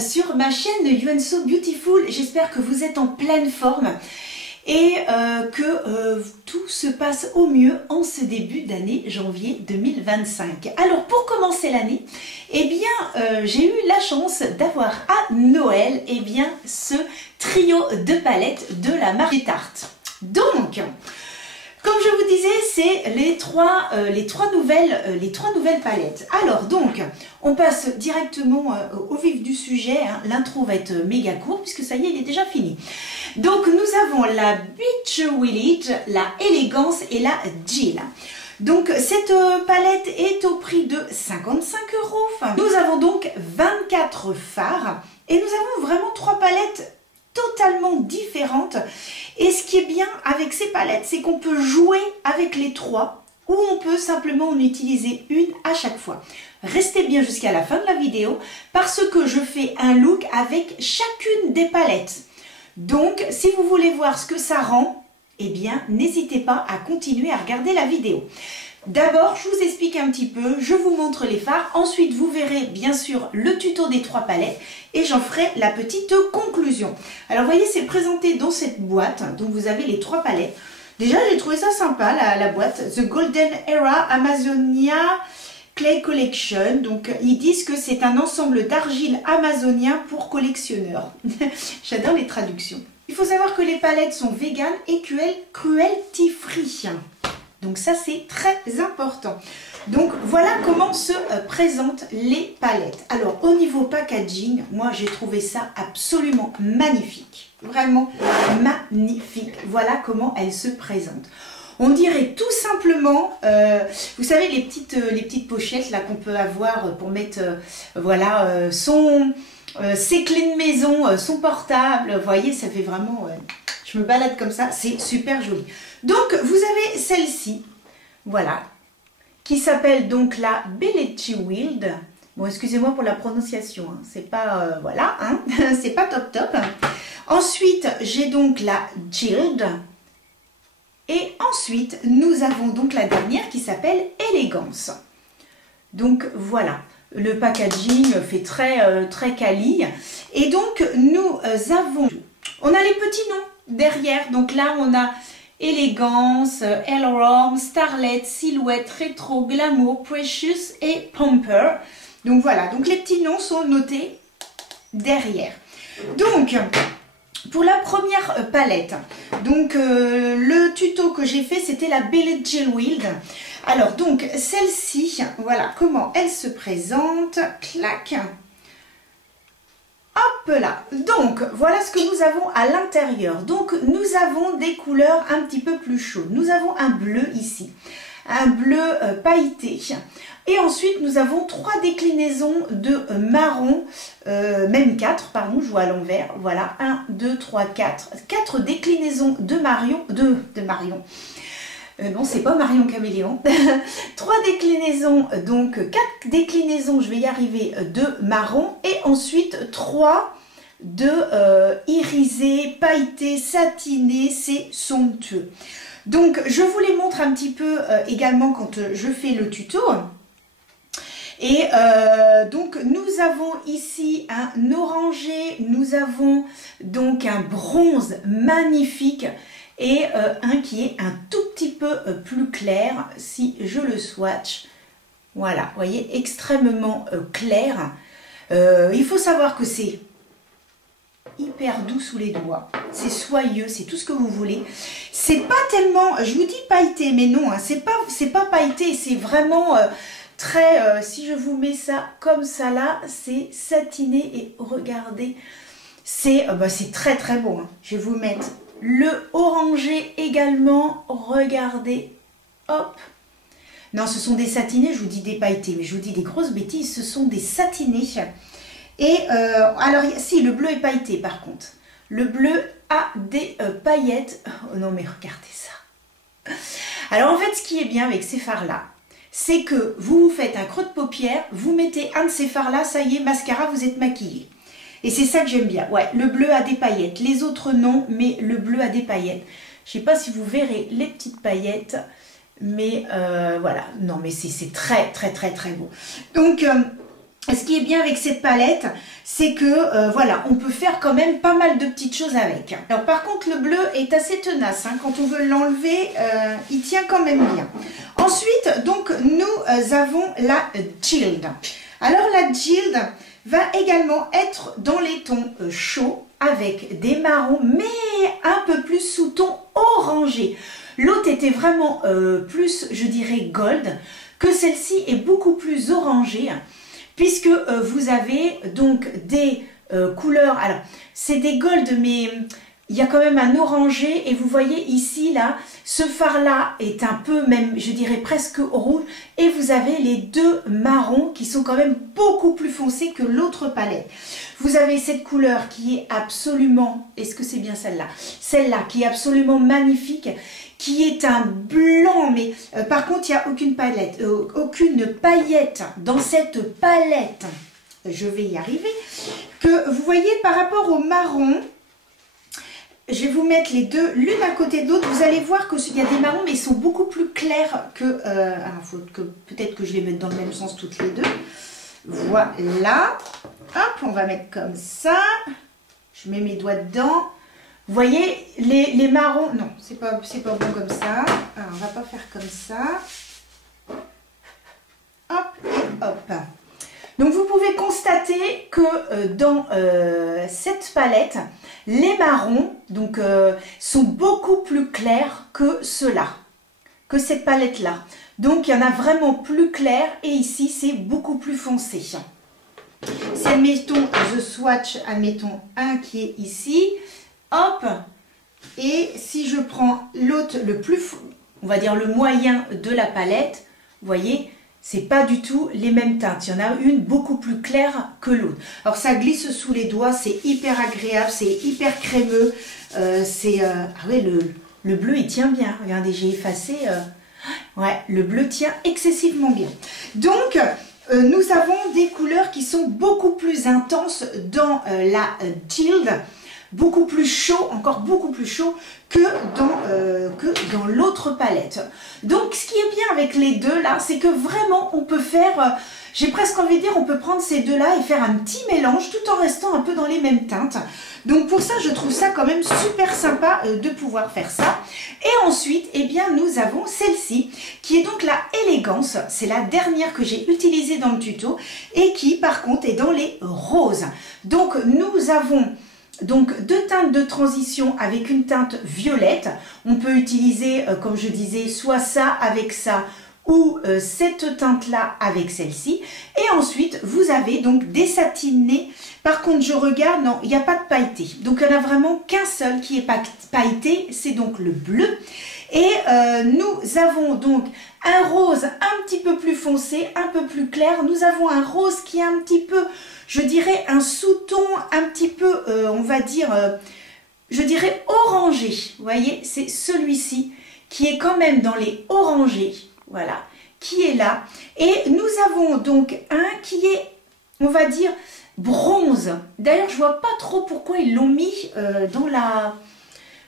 sur ma chaîne You and So Beautiful. J'espère que vous êtes en pleine forme et que tout se passe au mieux en ce début d'année janvier 2025. Alors pour commencer l'année, eh bien j'ai eu la chance d'avoir à Noël ce trio de palettes de la marque Tarte. Donc, comme je vous disais, c'est les trois nouvelles palettes. Alors donc, on passe directement au vif du sujet. Hein. L'intro va être méga court puisque ça y est, il est déjà fini. Donc nous avons la Beach Village, la Élégance et la Jill. Donc cette palette est au prix de 55 €. Nous avons donc 24 fards et nous avons vraiment trois palettes totalement différentes. Et ce qui est bien avec ces palettes, c'est qu'on peut jouer avec les trois ou on peut simplement en utiliser une à chaque fois. Restez bien jusqu'à la fin de la vidéo parce que je fais un look avec chacune des palettes. Donc, si vous voulez voir ce que ça rend, eh bien, n'hésitez pas à continuer à regarder la vidéo. D'abord, je vous explique un petit peu, je vous montre les fards. Ensuite, vous verrez bien sûr le tuto des trois palettes et j'en ferai la petite conclusion. Alors, vous voyez, c'est présenté dans cette boîte. Donc, vous avez les trois palettes. Déjà, j'ai trouvé ça sympa, la boîte. The Golden Era Amazonia Clay Collection. Donc, ils disent que c'est un ensemble d'argile amazonien pour collectionneurs. J'adore les traductions. Il faut savoir que les palettes sont véganes et cruelty free. Donc ça, c'est très important. Donc voilà comment se présentent les palettes. Alors au niveau packaging, moi j'ai trouvé ça absolument magnifique. Vraiment magnifique. Voilà comment elles se présentent. On dirait tout simplement, vous savez les petites pochettes là qu'on peut avoir pour mettre ses clés de maison, son portable. Vous voyez, ça fait vraiment... je me balade comme ça, c'est super joli. Donc, vous avez celle-ci, voilà, qui s'appelle donc la Belletti Wild. Bon, excusez-moi pour la prononciation, hein, c'est pas, voilà, hein, c'est pas top. Ensuite, j'ai donc la Jill. Et ensuite, nous avons donc la dernière qui s'appelle Élégance. Donc, voilà. Le packaging fait très quali. Et donc, nous avons... On a les petits noms derrière. Donc là, on a Élégance, Elrom, Starlet, Silhouette, Rétro, Glamour, Precious et Pamper. Donc voilà, donc les petits noms sont notés derrière. Donc, pour la première palette, donc le tuto que j'ai fait, c'était la Belletti Wild. Alors donc, celle-ci, voilà comment elle se présente. Clac. Hop là, donc voilà ce que nous avons à l'intérieur. Donc nous avons des couleurs un petit peu plus chaudes. Nous avons un bleu ici, un bleu pailleté. Et ensuite nous avons trois déclinaisons de marron, même 4, pardon, je vois à l'envers. Voilà, 1, 2, 3, 4. 4 déclinaisons de Marion, non, c'est pas Marion Caméléon. 3 déclinaisons, donc 4 déclinaisons, je vais y arriver, de marron. Et ensuite 3 de irisé, pailleté, satiné, c'est somptueux. Donc je vous les montre un petit peu également quand je fais le tuto. Et donc nous avons ici un orangé, nous avons donc un bronze magnifique. Et un qui est un tout petit peu plus clair, si je le swatch, voilà, vous voyez, extrêmement clair. Il faut savoir que c'est hyper doux sous les doigts, c'est soyeux, c'est tout ce que vous voulez. C'est pas tellement, je vous dis pailleté, mais non, hein, c'est pas pailleté, c'est vraiment très, si je vous mets ça comme ça là, c'est satiné et regardez, c'est très beau. Hein. Je vais vous mettre... Le orangé également, regardez, hop. Non, ce sont des satinés, je vous dis des pailletés, mais je vous dis des grosses bêtises, ce sont des satinés. Et alors, si, le bleu est pailleté par contre. Le bleu a des paillettes. Oh non, mais regardez ça. Alors en fait, ce qui est bien avec ces fards-là, c'est que vous faites un creux de paupière, vous mettez un de ces fards-là, ça y est, mascara, vous êtes maquillé. Et c'est ça que j'aime bien. Ouais, le bleu a des paillettes. Les autres non, mais le bleu a des paillettes. Je ne sais pas si vous verrez les petites paillettes. Mais voilà. Non, mais c'est très beau. Donc, ce qui est bien avec cette palette, c'est que voilà, on peut faire quand même pas mal de petites choses avec. Alors par contre, le bleu est assez tenace, hein. Quand on veut l'enlever, il tient quand même bien. Ensuite, donc, nous avons la Jilde. Alors la Jilde va également être dans les tons chauds, avec des marrons, mais un peu plus sous ton orangé. L'autre était vraiment plus, je dirais, gold, que celle-ci est beaucoup plus orangée, puisque vous avez donc des couleurs, alors c'est des gold, mais il y a quand même un orangé, et vous voyez ici, là, ce phare-là est un peu, même, je dirais presque rouge, et vous avez les deux marrons qui sont quand même beaucoup plus foncés que l'autre palette. Vous avez cette couleur qui est absolument, est-ce que c'est bien celle-là? Celle-là qui est absolument magnifique, qui est un blanc, mais par contre, il n'y a aucune paillette dans cette palette. Je vais y arriver. Que vous voyez par rapport au marron, je vais vous mettre les deux l'une à côté de l'autre. Vous allez voir qu'il y a des marrons, mais ils sont beaucoup plus clairs que... alors, faut que peut-être que je les mette dans le même sens toutes les deux. Voilà. Hop, on va mettre comme ça. Je mets mes doigts dedans. Vous voyez, les marrons... Non, c'est pas bon comme ça. Alors, on va pas faire comme ça. Hop et hop. Donc, vous pouvez constater que dans cette palette, les marrons donc, sont beaucoup plus clairs que ceux-là, que cette palette-là. Donc, il y en a vraiment plus clair et ici, c'est beaucoup plus foncé. Si, admettons, je swatch, admettons, un qui est ici, hop, et si je prends l'autre, le plus, on va dire le moyen de la palette, vous voyez, c'est pas du tout les mêmes teintes. Il y en a une beaucoup plus claire que l'autre. Alors ça glisse sous les doigts, c'est hyper agréable, c'est hyper crémeux. Ah ouais, le bleu il tient bien. Regardez, j'ai effacé. Ouais, le bleu tient excessivement bien. Donc nous avons des couleurs qui sont beaucoup plus intenses dans la Jilde. Beaucoup plus chaud, encore beaucoup plus chaud que dans l'autre palette. Donc ce qui est bien avec les deux là, c'est que vraiment on peut faire, j'ai presque envie de dire, on peut prendre ces deux là et faire un petit mélange tout en restant un peu dans les mêmes teintes. Donc pour ça je trouve ça quand même super sympa de pouvoir faire ça. Et ensuite, eh bien nous avons celle-ci qui est donc la Élégance. C'est la dernière que j'ai utilisée dans le tuto et qui par contre est dans les roses. Donc nous avons donc deux teintes de transition avec une teinte violette. On peut utiliser, comme je disais, soit ça avec ça ou cette teinte-là avec celle-ci. Et ensuite, vous avez donc des satinés. Par contre, je regarde, non, il n'y a pas de pailleté. Donc, il n'y en a vraiment qu'un seul qui est pailleté, c'est donc le bleu. Et nous avons donc un rose un petit peu plus foncé, un peu plus clair. Nous avons un rose qui est un petit peu, je dirais, un sous-ton un petit peu, on va dire, je dirais orangé. Vous voyez, c'est celui-ci qui est quand même dans les orangés, voilà, qui est là. Et nous avons donc un qui est, on va dire, bronze. D'ailleurs, je vois pas trop pourquoi ils l'ont mis dans la...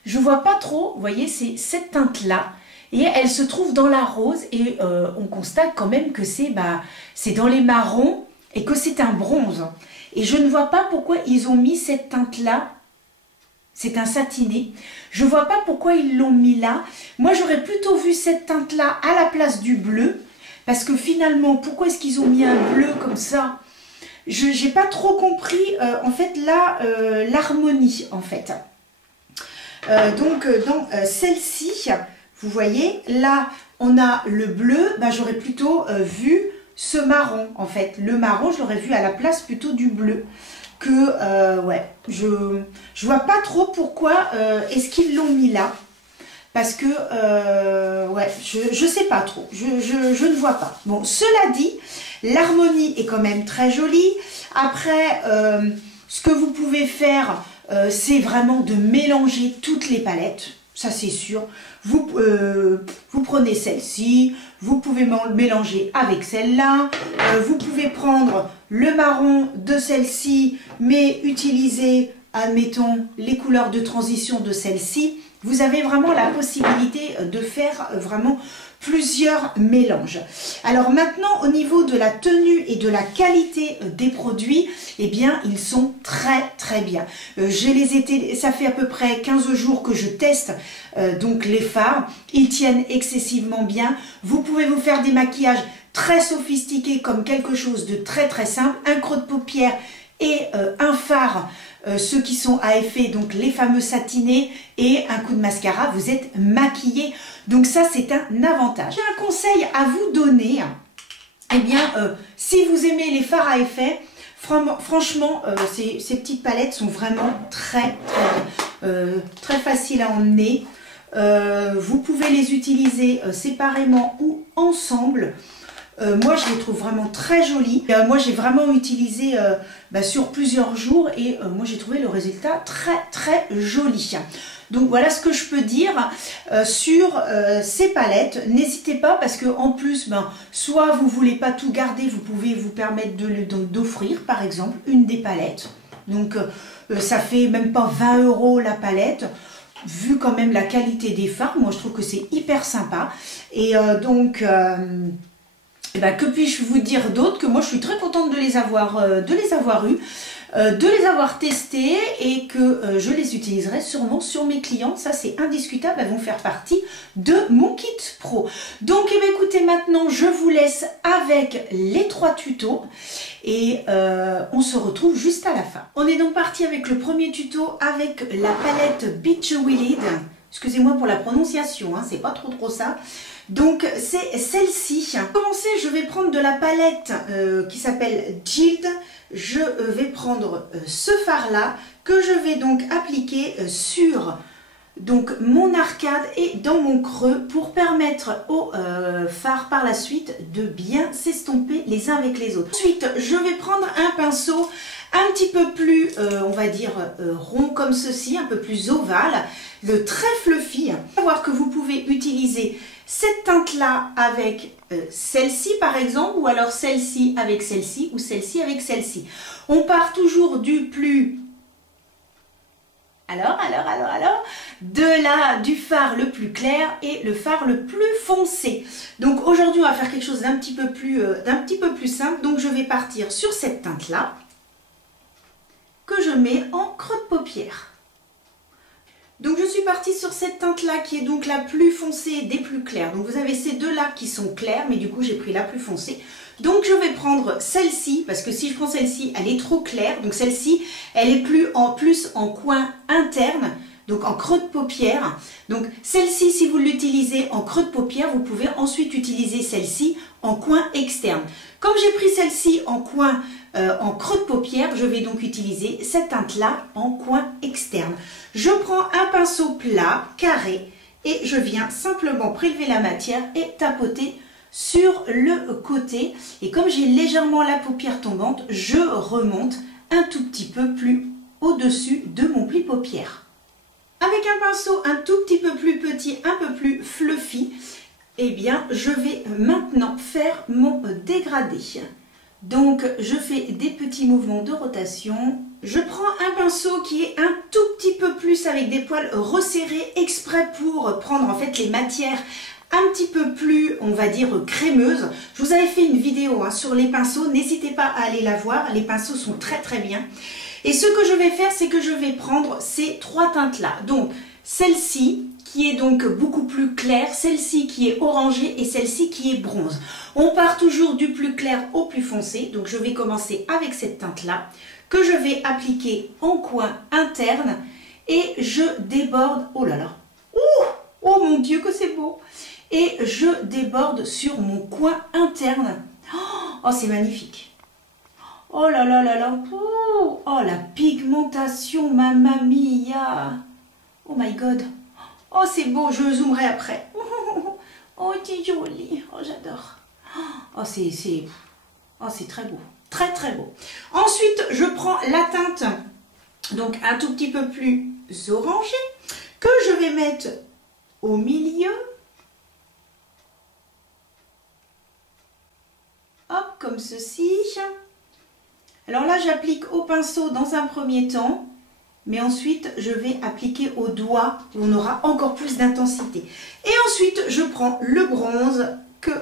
Je vois pas trop, vous voyez, c'est cette teinte-là. Et elle se trouve dans la rose et on constate quand même que c'est dans les marrons et que c'est un bronze. Et je ne vois pas pourquoi ils ont mis cette teinte-là. C'est un satiné. Je ne vois pas pourquoi ils l'ont mis là. Moi, j'aurais plutôt vu cette teinte-là à la place du bleu. Parce que finalement, pourquoi est-ce qu'ils ont mis un bleu comme ça? Je n'ai pas trop compris, en fait, là, l'harmonie, en fait. Donc, dans celle-ci, vous voyez, là, on a le bleu. J'aurais plutôt vu ce marron, en fait. Le marron, je l'aurais vu à la place plutôt du bleu. Ouais, je vois pas trop pourquoi est-ce qu'ils l'ont mis là. Parce que, ouais, je sais pas trop. Je ne vois pas. Bon, cela dit, l'harmonie est quand même très jolie. Après, ce que vous pouvez faire, c'est vraiment de mélanger toutes les palettes. Ça, c'est sûr. Vous prenez celle-ci, vous pouvez mélanger avec celle-là. Vous pouvez prendre le marron de celle-ci, mais utiliser admettons, les couleurs de transition de celle-ci. Vous avez vraiment la possibilité de faire vraiment plusieurs mélanges. Alors maintenant, au niveau de la tenue et de la qualité des produits, eh bien, ils sont très bien. Ça fait à peu près 15 jours que je teste donc les fards. Ils tiennent excessivement bien. Vous pouvez vous faire des maquillages très sophistiqués comme quelque chose de très simple. Un creux de paupière et un fard. Ceux qui sont à effet, donc les fameux satinés et un coup de mascara, vous êtes maquillé. Donc ça, c'est un avantage. J'ai un conseil à vous donner. Eh bien, si vous aimez les fards à effet, franchement, ces petites palettes sont vraiment très bien. Très faciles à emmener. Vous pouvez les utiliser séparément ou ensemble. Moi, je les trouve vraiment très jolies. Moi, j'ai vraiment utilisé sur plusieurs jours et moi, j'ai trouvé le résultat très joli. Donc, voilà ce que je peux dire sur ces palettes. N'hésitez pas parce que en plus, soit vous ne voulez pas tout garder, vous pouvez vous permettre d'offrir, par exemple, une des palettes. Donc, ça fait même pas 20 € la palette. Vu quand même la qualité des fards, moi, je trouve que c'est hyper sympa. Et donc... que puis-je vous dire d'autre que moi je suis très contente de les avoir eus, de les avoir testés et que je les utiliserai sûrement sur mes clients. Ça c'est indiscutable, elles vont faire partie de mon kit pro. Donc écoutez, maintenant je vous laisse avec les 3 tutos et on se retrouve juste à la fin. On est donc parti avec le premier tuto avec la palette Beach Willed. Excusez-moi pour la prononciation, hein, c'est pas trop ça. Donc c'est celle-ci. Pour commencer, je vais prendre de la palette qui s'appelle Jilled. Je vais prendre ce fard-là que je vais donc appliquer sur donc, mon arcade et dans mon creux pour permettre aux fards par la suite de bien s'estomper les uns avec les autres. Ensuite, je vais prendre un pinceau un petit peu plus, on va dire, rond comme ceci, un peu plus ovale, le très fluffy. Savoir que vous pouvez utiliser cette teinte-là avec celle-ci par exemple, ou alors celle-ci avec celle-ci, ou celle-ci avec celle-ci. On part toujours du plus... du fard le plus clair et le fard le plus foncé. Donc aujourd'hui, on va faire quelque chose d'un petit peu plus simple. Donc je vais partir sur cette teinte-là, que je mets en creux de paupière. Donc je suis partie sur cette teinte-là qui est donc la plus foncée des plus claires. Donc vous avez ces deux-là qui sont claires, mais du coup j'ai pris la plus foncée. Donc je vais prendre celle-ci, parce que si je prends celle-ci, elle est trop claire. Donc celle-ci, elle est plus en coin interne, donc en creux de paupière. Donc celle-ci, si vous l'utilisez en creux de paupière, vous pouvez ensuite utiliser celle-ci en coin externe. Comme j'ai pris celle-ci en coin en creux de paupière, je vais donc utiliser cette teinte-là en coin externe. Je prends un pinceau plat, carré, et je viens simplement prélever la matière et tapoter sur le côté. Et comme j'ai légèrement la paupière tombante, je remonte un tout petit peu plus au-dessus de mon pli paupière. Avec un pinceau un tout petit peu plus petit, un peu plus fluffy, eh bien, je vais maintenant faire mon dégradé. Donc, je fais des petits mouvements de rotation. Je prends un pinceau qui est un tout petit peu plus avec des poils resserrés, exprès pour prendre en fait les matières un petit peu plus, on va dire, crémeuses. Je vous avais fait une vidéo sur les pinceaux, n'hésitez pas à aller la voir, les pinceaux sont très bien. Et ce que je vais faire, c'est que je vais prendre ces 3 teintes-là. Donc, celle-ci, qui est donc beaucoup plus claire, celle-ci qui est orangée et celle-ci qui est bronze. On part toujours du plus clair au plus foncé, donc je vais commencer avec cette teinte-là, que je vais appliquer en coin interne et je déborde, oh là là, oh mon Dieu que c'est beau, et je déborde sur mon coin interne. Oh, c'est magnifique. Oh là là là là, oh la pigmentation, mamma mia, oh my god. Oh, c'est beau, je zoomerai après. Oh, c'est joli. Oh, j'adore. Oh, c'est très beau. Très beau. Ensuite, je prends la teinte, donc un tout petit peu plus orangée, que je vais mettre au milieu. Hop, comme ceci. Alors là, j'applique au pinceau dans un premier temps. mais ensuite je vais appliquer au doigt où on aura encore plus d'intensité. Et ensuite je prends le bronze que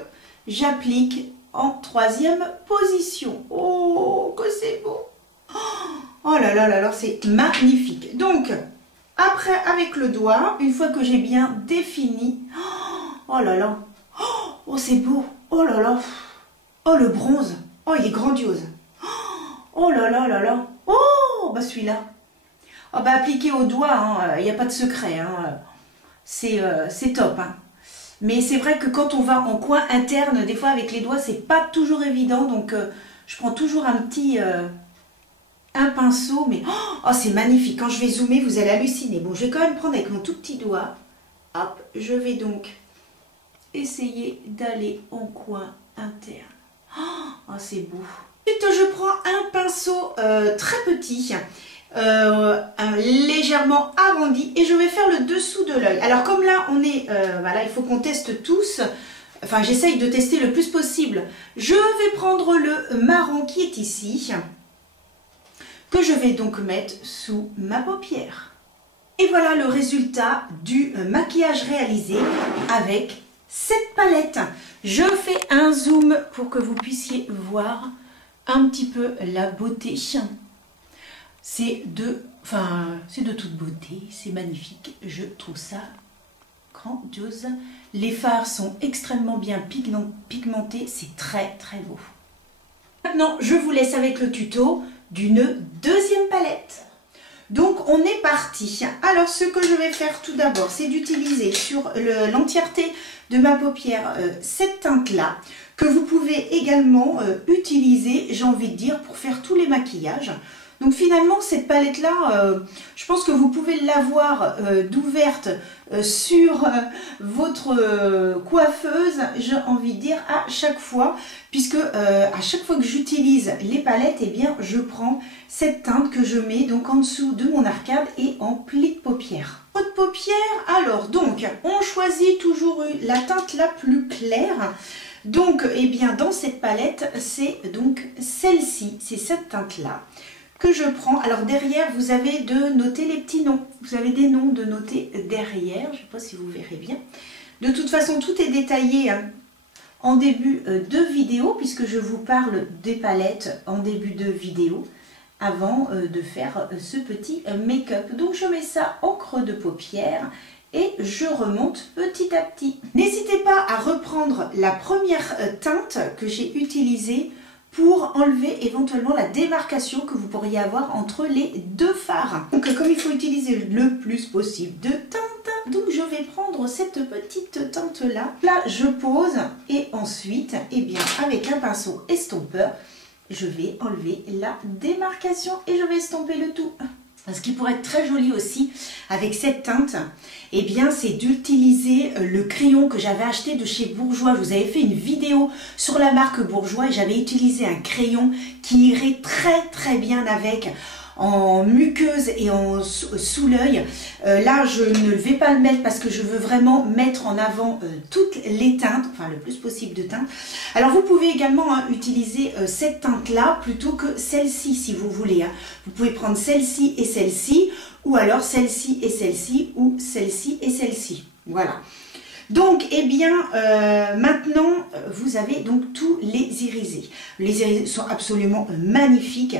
j'applique en troisième position. Oh, que c'est beau! Oh là là là là, c'est magnifique. Donc, après avec le doigt, une fois que j'ai bien défini, oh là là, oh c'est beau, oh là là, oh le bronze, oh il est grandiose. Oh là là là là, oh bah celui-là. Oh bah appliqué au doigt, il n'y a pas de secret, hein. C'est top. Hein. Mais c'est vrai que quand on va en coin interne, des fois avec les doigts, c'est pas toujours évident. Donc je prends toujours un petit un pinceau, mais oh c'est magnifique. Quand je vais zoomer, vous allez halluciner. Bon, je vais quand même prendre avec mon tout petit doigt. Hop, je vais donc essayer d'aller en coin interne. Oh c'est beau. Ensuite, je prends un pinceau très petit, légèrement arrondi, et je vais faire le dessous de l'œil. Alors comme là on est, voilà, il faut qu'on teste tous, enfin j'essaye de tester le plus possible. Je vais prendre le marron qui est ici, que je vais donc mettre sous ma paupière. Et voilà le résultat du maquillage réalisé avec cette palette. Je fais un zoom pour que vous puissiez voir un petit peu la beauté. C'est de toute beauté, c'est magnifique, je trouve ça grandiose. Les fards sont extrêmement bien pigmentés, c'est très très beau. Maintenant, je vous laisse avec le tuto d'une deuxième palette. Donc on est parti. Alors ce que je vais faire tout d'abord, c'est d'utiliser sur l'entièreté de ma paupière cette teinte là, que vous pouvez également utiliser, j'ai envie de dire, pour faire tous les maquillages. Donc finalement cette palette là, je pense que vous pouvez l'avoir d'ouverte sur votre coiffeuse, j'ai envie de dire, à chaque fois, puisque à chaque fois que j'utilise les palettes, eh bien je prends cette teinte que je mets donc en dessous de mon arcade et en pli de paupière. Haute paupière, alors donc on choisit toujours la teinte la plus claire. Donc eh bien dans cette palette, c'est donc celle-ci, c'est cette teinte là que je prends. Alors derrière, vous avez de noter les petits noms. Vous avez des noms de noter derrière. Je ne sais pas si vous verrez bien. De toute façon, tout est détaillé hein, en début de vidéo, puisque je vous parle des palettes en début de vidéo, avant de faire ce petit make-up. Donc je mets ça en creux de paupière et je remonte petit à petit. N'hésitez pas à reprendre la première teinte que j'ai utilisée pour enlever éventuellement la démarcation que vous pourriez avoir entre les deux fards. Donc comme il faut utiliser le plus possible de teinte, donc je vais prendre cette petite teinte là. Là je pose et ensuite, eh bien avec un pinceau estompeur, je vais enlever la démarcation et je vais estomper le tout. Ce qui pourrait être très joli aussi avec cette teinte, eh bien c'est d'utiliser le crayon que j'avais acheté de chez Bourjois. Je vous avais fait une vidéo sur la marque Bourjois et j'avais utilisé un crayon qui irait très très bien avec, en muqueuse et en sous l'œil. Là je ne vais pas le mettre parce que je veux vraiment mettre en avant toutes les teintes, enfin le plus possible de teintes. Alors vous pouvez également hein, utiliser cette teinte là plutôt que celle-ci si vous voulez. Hein. Vous pouvez prendre celle-ci et celle-ci, ou alors celle-ci et celle-ci, ou celle-ci et celle-ci. Voilà. Donc, eh bien, maintenant, vous avez donc tous les irisés. Les irisés sont absolument magnifiques.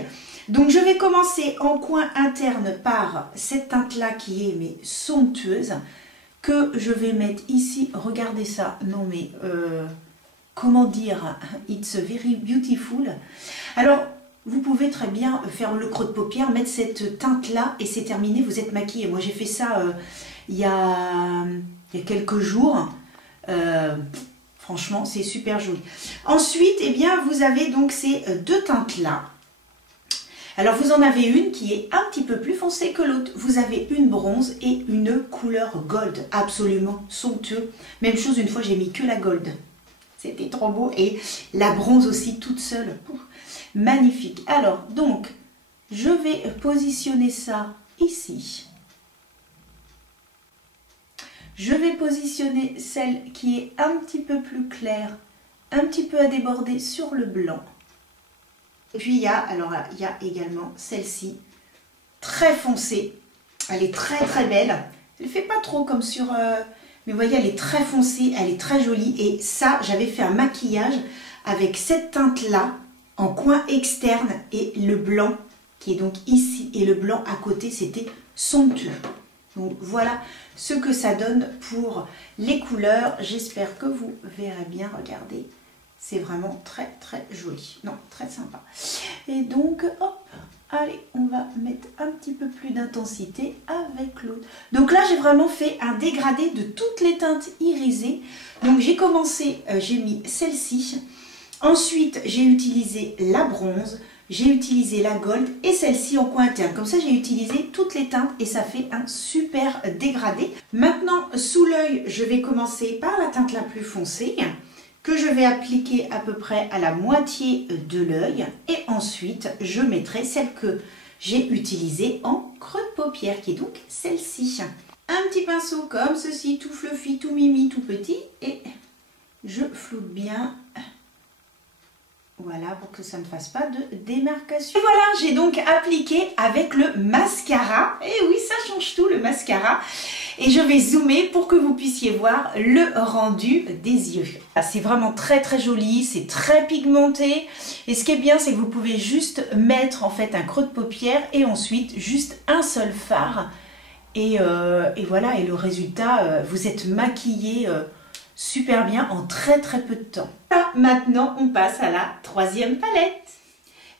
Donc je vais commencer en coin interne par cette teinte-là qui est mais somptueuse, que je vais mettre ici. Regardez ça, non mais comment dire, it's very beautiful. Alors vous pouvez très bien faire le creux de paupière, mettre cette teinte-là et c'est terminé, vous êtes maquillé. Moi j'ai fait ça il y a quelques jours. Franchement c'est super joli. Ensuite, eh bien, vous avez donc ces deux teintes-là. Alors vous en avez une qui est un petit peu plus foncée que l'autre. Vous avez une bronze et une couleur gold, absolument somptueux. Même chose, une fois j'ai mis que la gold. C'était trop beau. Et la bronze aussi toute seule. Magnifique. Alors donc, je vais positionner ça ici. Je vais positionner celle qui est un petit peu plus claire, un petit peu à déborder sur le blanc. Et puis il y a également celle-ci, très foncée, Elle est très très belle. Elle ne fait pas trop comme sur... mais vous voyez, elle est très foncée, elle est très jolie. Et ça, j'avais fait un maquillage avec cette teinte-là, en coin externe, et le blanc, qui est donc ici, et le blanc à côté, c'était somptueux. Donc voilà ce que ça donne pour les couleurs. J'espère que vous verrez bien, regardez. C'est vraiment très très joli. Non, très sympa. Et donc, hop, allez, on va mettre un petit peu plus d'intensité avec l'autre. Donc là, j'ai vraiment fait un dégradé de toutes les teintes irisées. Donc j'ai commencé, j'ai mis celle-ci. Ensuite, j'ai utilisé la bronze. J'ai utilisé la gold et celle-ci en coin interne. Comme ça, j'ai utilisé toutes les teintes et ça fait un super dégradé. Maintenant, sous l'œil, je vais commencer par la teinte la plus foncée que je vais appliquer à peu près à la moitié de l'œil. Et ensuite, je mettrai celle que j'ai utilisée en creux de paupière, qui est donc celle-ci. Un petit pinceau comme ceci, tout fluffy, tout mimi, tout petit. Et je floute bien. Voilà, pour que ça ne fasse pas de démarcation. Et voilà, j'ai donc appliqué avec le mascara. Et oui, ça change tout, le mascara. Et je vais zoomer pour que vous puissiez voir le rendu des yeux. C'est vraiment très très joli, c'est très pigmenté. Et ce qui est bien, c'est que vous pouvez juste mettre en fait un creux de paupière et ensuite juste un seul fard. Et voilà, et le résultat, vous êtes maquillé super bien en très très peu de temps. Là, maintenant, on passe à la troisième palette.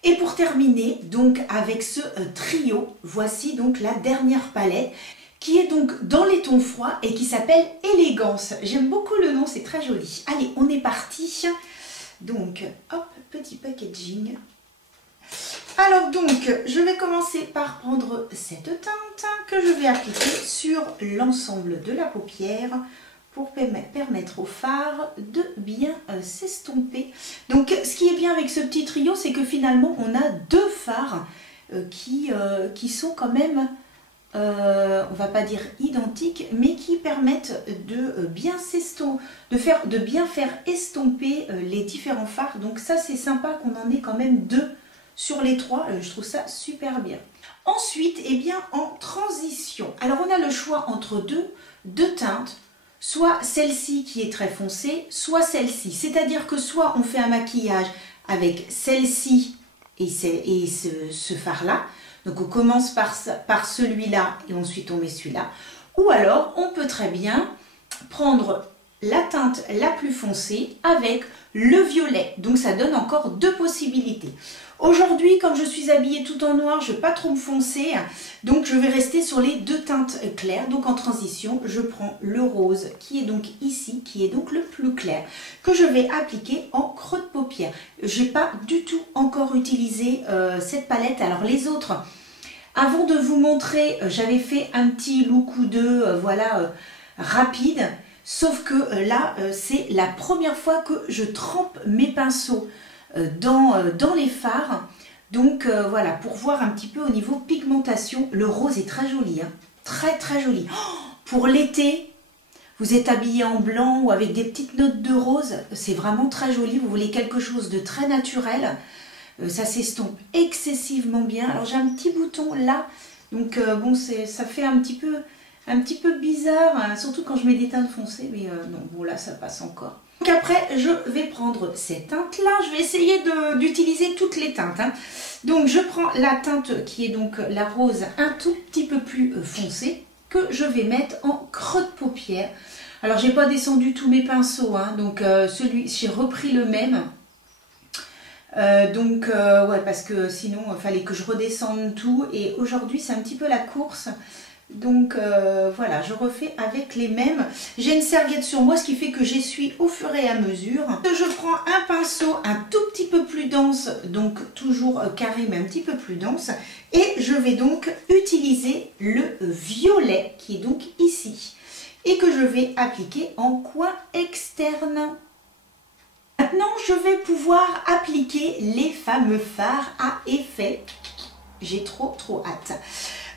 Et pour terminer, donc avec ce trio, voici donc la dernière palette qui est donc dans les tons froids et qui s'appelle Élégance. J'aime beaucoup le nom, c'est très joli. Allez, on est parti. Donc, hop, petit packaging. Alors donc, je vais commencer par prendre cette teinte que je vais appliquer sur l'ensemble de la paupière pour permettre au fard de bien s'estomper. Donc ce qui est bien avec ce petit trio, c'est que finalement on a deux fards qui sont quand même, on va pas dire identiques, mais qui permettent de bien de bien faire estomper les différents fards. Donc ça c'est sympa qu'on en ait quand même deux sur les trois, je trouve ça super bien. Ensuite, eh bien en transition, alors on a le choix entre deux teintes. Soit celle-ci qui est très foncée, soit celle-ci. C'est-à-dire que soit on fait un maquillage avec celle-ci et ce fard-là. Donc on commence par celui-là et ensuite on met celui-là. Ou alors on peut très bien prendre la teinte la plus foncée avec le violet. Donc ça donne encore deux possibilités. Aujourd'hui, comme je suis habillée tout en noir, je ne vais pas trop me foncer, donc je vais rester sur les deux teintes claires. Donc en transition, je prends le rose qui est donc ici, qui est donc le plus clair, que je vais appliquer en creux de paupière. Je n'ai pas du tout encore utilisé cette palette. Alors les autres, avant de vous montrer, j'avais fait un petit look ou deux, voilà, rapide. Sauf que là, c'est la première fois que je trempe mes pinceaux dans les fards. Donc voilà, pour voir un petit peu au niveau pigmentation. Le rose est très joli, hein, très très joli. Oh, pour l'été, vous êtes habillé en blanc ou avec des petites notes de rose, c'est vraiment très joli. Vous voulez quelque chose de très naturel, ça s'estompe excessivement bien. Alors j'ai un petit bouton là, donc bon, ça fait un petit peu bizarre, hein, surtout quand je mets des teintes foncées, mais non, bon là ça passe encore. Donc après, je vais prendre cette teinte-là, je vais essayer d'utiliser toutes les teintes. Hein. Donc je prends la teinte qui est donc la rose un tout petit peu plus foncée, que je vais mettre en creux de paupière. Alors j'ai pas descendu tous mes pinceaux, hein, donc j'ai repris le même. Ouais, parce que sinon il fallait que je redescende tout, et aujourd'hui c'est un petit peu la course. Donc voilà, je refais avec les mêmes. J'ai une serviette sur moi, ce qui fait que j'essuie au fur et à mesure. Je prends un pinceau un tout petit peu plus dense, donc toujours carré mais un petit peu plus dense. Et je vais donc utiliser le violet qui est donc ici. Et que je vais appliquer en coin externe. Maintenant, je vais pouvoir appliquer les fameux fards à effet. J'ai trop hâte.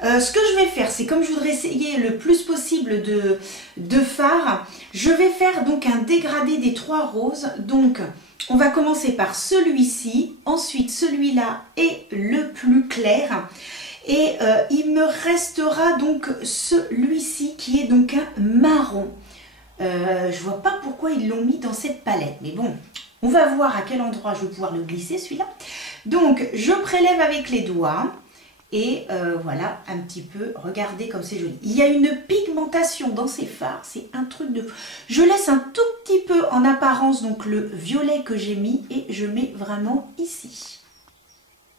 Ce que je vais faire, c'est comme je voudrais essayer le plus possible de fards, je vais faire donc un dégradé des trois roses. Donc, on va commencer par celui-ci, ensuite celui-là et le plus clair. Et il me restera donc celui-ci qui est donc un marron. Je vois pas pourquoi ils l'ont mis dans cette palette, mais bon, on va voir à quel endroit je vais pouvoir le glisser celui-là. Donc je prélève avec les doigts et voilà un petit peu, regardez comme c'est joli. Il y a une pigmentation dans ces fards, c'est un truc de... Je laisse un tout petit peu en apparence donc le violet que j'ai mis et je mets vraiment ici.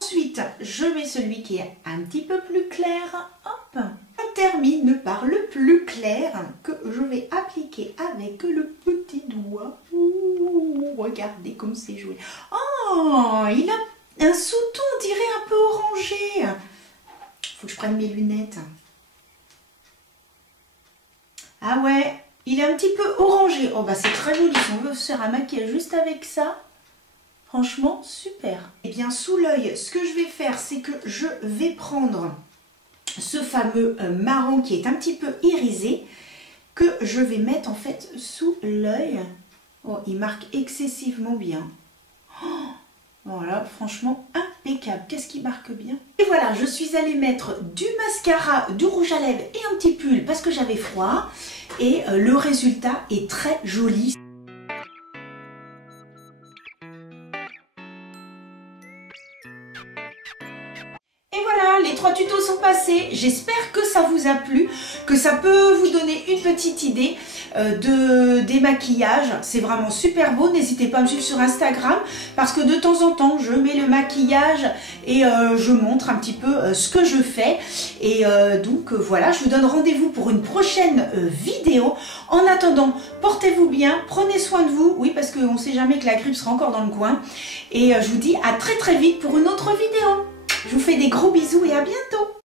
Ensuite, je mets celui qui est un petit peu plus clair. Hop, on termine par le plus clair que je vais appliquer avec le petit doigt. Ouh, regardez comme c'est joli. Oh, il a un sous-ton, on dirait un peu orangé. Faut que je prenne mes lunettes. Ah ouais, il est un petit peu orangé. Oh bah c'est très joli. Si on veut faire un maquillage juste avec ça. Franchement, super. Et bien, sous l'œil, ce que je vais faire, c'est que je vais prendre ce fameux marron qui est un petit peu irisé, que je vais mettre en fait sous l'œil. Oh, il marque excessivement bien. Oh, voilà, franchement, impeccable. Qu'est-ce qui marque bien? Et voilà, je suis allée mettre du mascara, du rouge à lèvres et un petit pull parce que j'avais froid. Et le résultat est très joli. Les 3 tutos sont passés, j'espère que ça vous a plu, que ça peut vous donner une petite idée des maquillages. C'est vraiment super beau, n'hésitez pas à me suivre sur Instagram parce que de temps en temps je mets le maquillage et je montre un petit peu ce que je fais. Et donc voilà, je vous donne rendez-vous pour une prochaine vidéo. En attendant, portez-vous bien, prenez soin de vous, oui parce qu'on ne sait jamais que la grippe sera encore dans le coin. Et je vous dis à très vite pour une autre vidéo. Je vous fais des gros bisous et à bientôt.